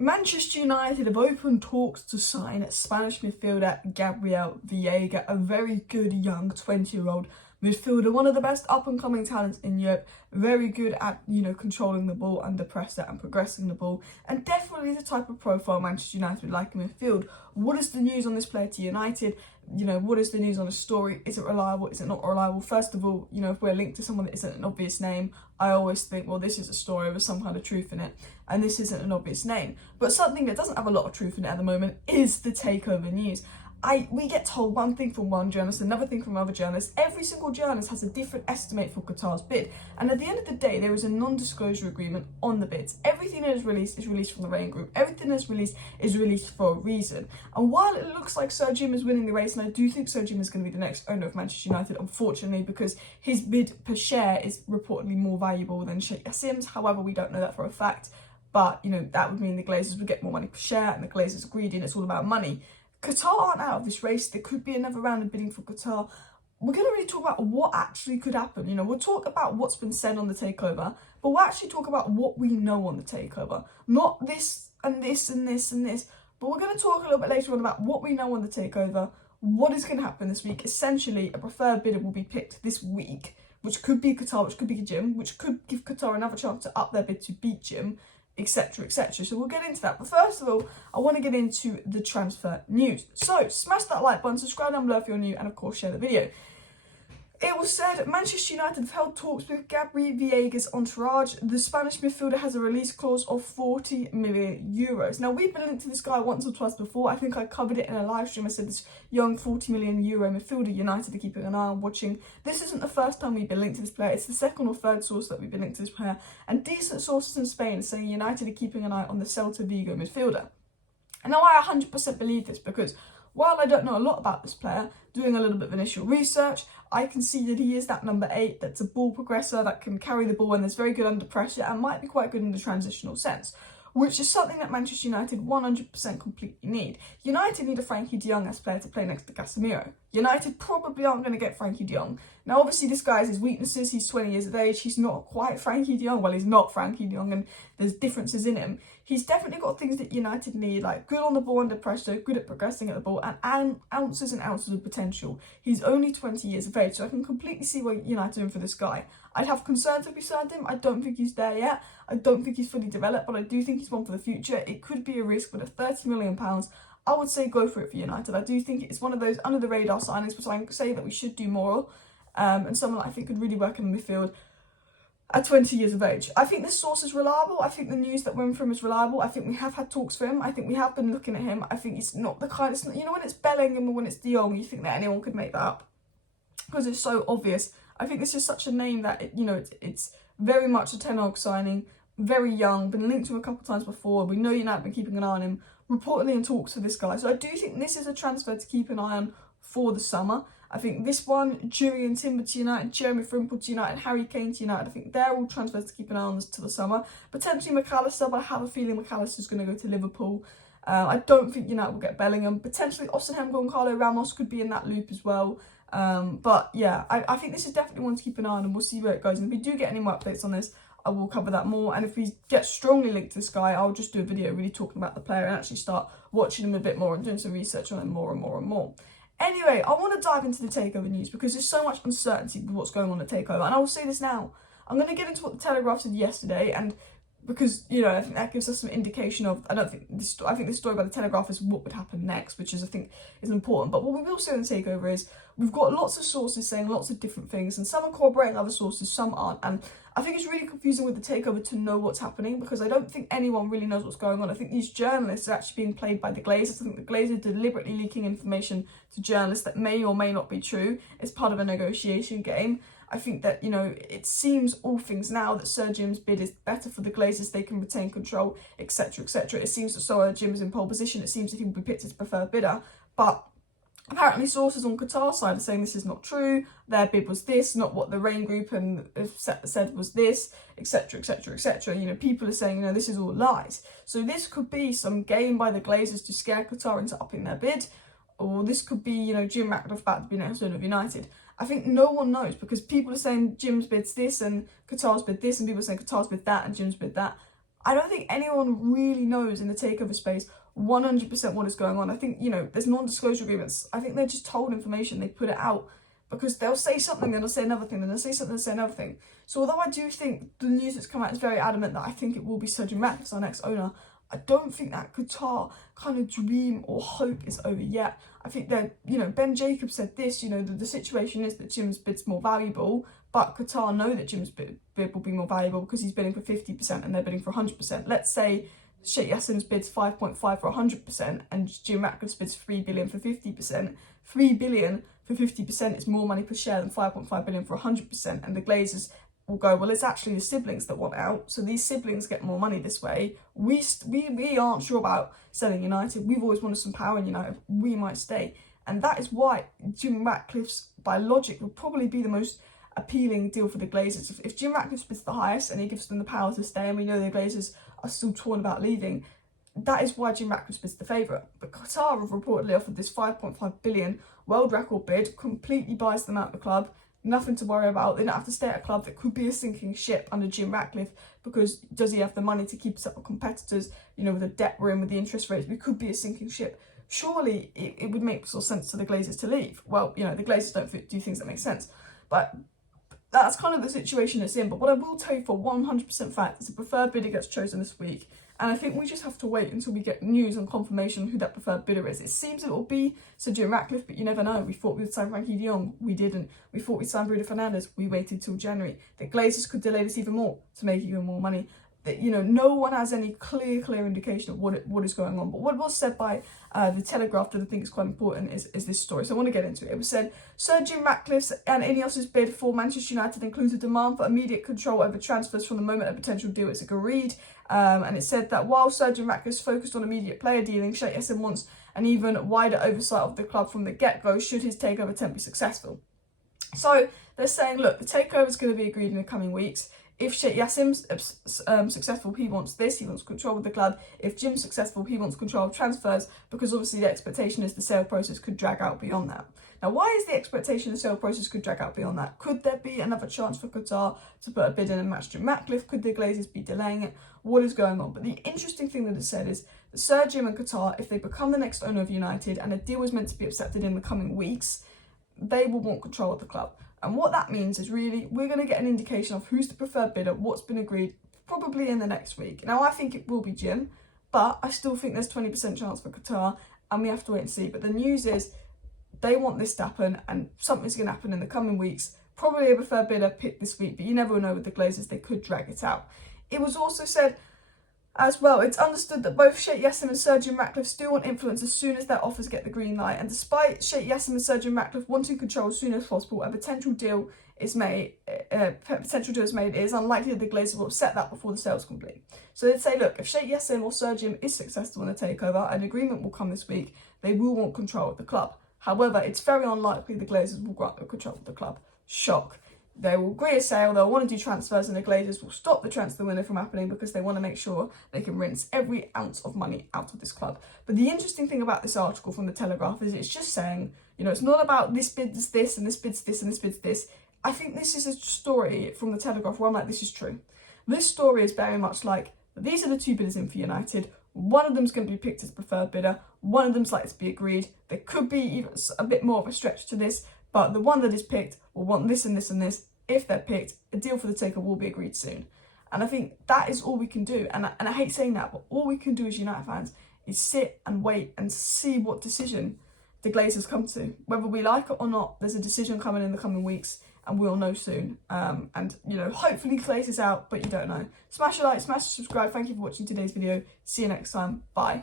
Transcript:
Manchester United have opened talks to sign Spanish midfielder Gabriel Veiga, a very good young 20-year-old midfielder, one of the best up-and-coming talents in Europe, very good at, controlling the ball under pressure and progressing the ball, and definitely the type of profile Manchester United would like in midfield. What is the news on this player to United? What is the news on the story? Is it reliable? Is it not reliable? First of all, if we're linked to someone that isn't an obvious name, I always think, well, this is a story with some kind of truth in it, and this isn't an obvious name. But something that doesn't have a lot of truth in it at the moment is the takeover news. We get told one thing from one journalist, another thing from another journalist. Every single journalist has a different estimate for Qatar's bid. And at the end of the day, there is a non-disclosure agreement on the bids. Everything that is released from the Rain Group. Everything that's released is released for a reason. And while it looks like Sir Jim is winning the race, and I do think Sir Jim is going to be the next owner of Manchester United, unfortunately, because his bid per share is reportedly more valuable than Sheikh Jassim's. However, we don't know that for a fact. But, that would mean the Glazers would get more money per share, and the Glazers are greedy, and it's all about money. Qatar aren't out of this race. There could be another round of bidding for Qatar. We're going to really talk about what actually could happen. We'll talk about what's been said on the takeover, but we'll actually talk about what we know on the takeover. Not this and this and this and this, but we're going to talk a little bit later on about what we know on the takeover, what is going to happen this week. Essentially, a preferred bidder will be picked this week, which could be Qatar, which could be Jim, which could give Qatar another chance to up their bid to beat Jim, etc, etc. So we'll get into that, but first of all I want to get into the transfer news. So smash that like button, subscribe down below if you're new, and of course share the video. It was said Manchester United have held talks with Gabriel Veiga's entourage. The Spanish midfielder has a release clause of 40 million euros. Now, we've been linked to this guy once or twice before. I think I covered it in a live stream. I said this young 40 million euro midfielder United are keeping an eye on, watching. This isn't the first time we've been linked to this player. It's the second or third source that we've been linked to this player. And decent sources in Spain are saying United are keeping an eye on the Celta Vigo midfielder. And now I 100% believe this because while I don't know a lot about this player, doing a little bit of initial research, I can see that he is that number 8, that's a ball progressor, that can carry the ball and is very good under pressure and might be quite good in the transitional sense, which is something that Manchester United 100% completely need. United need a Frankie de Jong as player to play next to Casemiro. United probably aren't going to get Frankie de Jong. Now, obviously, this guy has his weaknesses. He's 20 years of age. He's not quite Frankie de Jong. Well, he's not Frankie de Jong, and there's differences in him. He's definitely got things that United need, like good on the ball under pressure, good at progressing at the ball, and ounces and ounces of potential. He's only 20 years of age, so I can completely see why United are in for this guy. I'd have concerns if we signed him. I don't think he's there yet. I don't think he's fully developed, but I do think he's one for the future. It could be a risk, but at £30 million, I would say go for it for United. I do think it's one of those under-the-radar signings, which I say that we should do more, and someone that I think could really work in the midfield at 20 years of age. I think this source is reliable. I think the news that went from him is reliable. I think we have had talks for him. I think we have been looking at him. I think he's not the kind of, when it's Bellingham or when it's De Jong, you think that anyone could make that up because it's so obvious. I think this is such a name that, it's very much a 10-year-old signing, very young, been linked to him a couple of times before. We know United have been keeping an eye on him, reportedly in talks to this guy. So I do think this is a transfer to keep an eye on for the summer. I think this one, Julian Timber to United, Jeremy Frimpong to United, Harry Kane to United, I think they're all transfers to keep an eye on to the summer. Potentially McAllister, but I have a feeling McAllister's going to go to Liverpool. I don't think United will get Bellingham. Potentially Osimhen and Carlo Ramos could be in that loop as well. But yeah, I think this is definitely one to keep an eye on, and we'll see where it goes. And if we do get any more updates on this, I will cover that more. And if we get strongly linked to this guy, I'll just do a video really talking about the player and actually start watching him a bit more and doing some research on him more and more and more. Anyway, I want to dive into the takeover news because there's so much uncertainty with what's going on at takeover. And I will say this now. I'm going to get into what the Telegraph said yesterday, and because, I think that gives us some indication of, I think this story by the Telegraph is what would happen next, which is, I think, is important. But what we will say on the takeover is we've got lots of sources saying lots of different things, and some are corroborating other sources, some aren't. And I think it's really confusing with the takeover to know what's happening because I don't think anyone really knows what's going on. I think these journalists are actually being played by the Glazers. I think the Glazers are deliberately leaking information to journalists that may or may not be true. It's part of a negotiation game. I think that, it seems all things now that Sir Jim's bid is better for the Glazers. They can retain control, etc, etc. It seems that Sir Jim is in pole position. It seems that he will be picked as preferred bidder. But apparently sources on Qatar's side are saying this is not true. Their bid was this, not what the Rain Group and said was this, etc, etc, etc. People are saying, this is all lies. So this could be some game by the Glazers to scare Qatar into upping their bid. Or this could be, Jim Ratcliffe about to be next owner of United. I think no one knows because people are saying Jim's bid's this and Qatar's bid this, and people are saying Qatar's bid that and Jim's bid that. I don't think anyone really knows in the takeover space 100% what is going on. I think, you know, there's non-disclosure agreements. I think they're just told information, they put it out, because they'll say something, then they'll say another thing, then they'll say something, they'll say another thing. So although I do think the news that's come out is very adamant that I think it will be Sir Jim Ratcliffe, our next owner, I don't think that Qatar kind of dream or hope is over yet. I think that, you know, Ben Jacobs said this, you know, the situation is that Jim's bid's more valuable, but Qatar know that Jim's bid will be more valuable because he's bidding for 50% and they're bidding for 100%. Let's say Sheikh Jassim's bid's 5.5 for 100% and Jim Ratcliffe's bid's 3 billion for 50%. 3 billion for 50% is more money per share than 5.5 billion for 100%, and the Glazers will go, well, it's actually the siblings that want out, so these siblings get more money this way. We aren't sure about selling United. We've always wanted some power in United. We might stay, and that is why Jim Ratcliffe's, by logic, would probably be the most appealing deal for the Glazers. If Jim Ratcliffe bids the highest and he gives them the power to stay, and we know the Glazers are still torn about leaving, that is why Jim Ratcliffe bids the favourite. But Qatar have reportedly offered this 5.5 billion world record bid, completely buys them out of the club. Nothing to worry about. They don't have to stay at a club that could be a sinking ship under Jim Ratcliffe, because does he have the money to keep us up with competitors? You know, with the debt we're in, with the interest rates, we could be a sinking ship. Surely it would make sort of sense to the Glazers to leave. Well, you know, the Glazers don't do things that make sense, but that's kind of the situation it's in. But what I will tell you for 100% fact is the preferred bidder gets chosen this week. And I think we just have to wait until we get news and confirmation who that preferred bidder is. It seems it will be Sir Jim Ratcliffe, but you never know. We thought we'd sign Frankie de Jong. We didn't. We thought we'd sign Bruno Fernandes. We waited till January. The Glazers could delay this even more to make even more money. You know, no one has any clear indication of what is going on. But what was said by the Telegraph that I think is quite important is this story. So I want to get into it. It was said, Sir Jim Ratcliffe's and Ineos' bid for Manchester United includes a demand for immediate control over transfers from the moment a potential deal is agreed. And it said that while Sir Jim Ratcliffe's focused on immediate player dealing, Sheikh Jassim wants an even wider oversight of the club from the get-go should his takeover attempt be successful. So they're saying, look, the takeover is going to be agreed in the coming weeks. If Sheikh Jassim's successful, he wants this, he wants control of the club. If Jim's successful, he wants control of transfers, because obviously the expectation is the sale process could drag out beyond that. Now, why is the expectation the sale process could drag out beyond that? Could there be another chance for Qatar to put a bid in and match Jim Ratcliffe? Could the Glazers be delaying it? What is going on? But the interesting thing that it said is that Sir Jim and Qatar, if they become the next owner of United and a deal is meant to be accepted in the coming weeks, they will want control of the club. And what that means is really we're going to get an indication of who's the preferred bidder, what's been agreed, probably in the next week. Now, I think it will be Jim, but I still think there's 20% chance for Qatar, and we have to wait and see. But the news is they want this to happen, and something's going to happen in the coming weeks. Probably a preferred bidder picked this week, but you never know with the Glazers, they could drag it out. It was also said as well, it's understood that both Sheikh Jassim and Sir Jim Ratcliffe still want influence as soon as their offers get the green light. And despite Sheikh Jassim and Sir Jim Ratcliffe wanting control as soon as possible, a potential deal is made. It is unlikely that the Glazers will accept that before the sale is complete. So they'd say, look, if Sheikh Jassim or Sir Jim is successful in the takeover, an agreement will come this week. They will want control of the club. However, it's very unlikely the Glazers will grant the control of the club. Shock. They will agree a sale, they'll want to do transfers, and the Glazers will stop the transfer window from happening because they want to make sure they can rinse every ounce of money out of this club. But the interesting thing about this article from the Telegraph is it's just saying, you know, it's not about this bids this, and this bids this, and this bids this. I think this is a story from the Telegraph where I'm like, this is true. This story is very much like, these are the two bidders in for United. One of them's going to be picked as preferred bidder. One of them's likely to be agreed. There could be even a bit more of a stretch to this, but the one that is picked will want this and this and this. If they're picked, a deal for the takeover will be agreed soon. And I think that is all we can do. And I hate saying that, but all we can do as United fans is sit and wait and see what decision the Glazers come to. Whether we like it or not, there's a decision coming in the coming weeks, and we'll know soon. And, you know, hopefully Glazers out, but you don't know. Smash a like, smash a subscribe. Thank you for watching today's video. See you next time. Bye.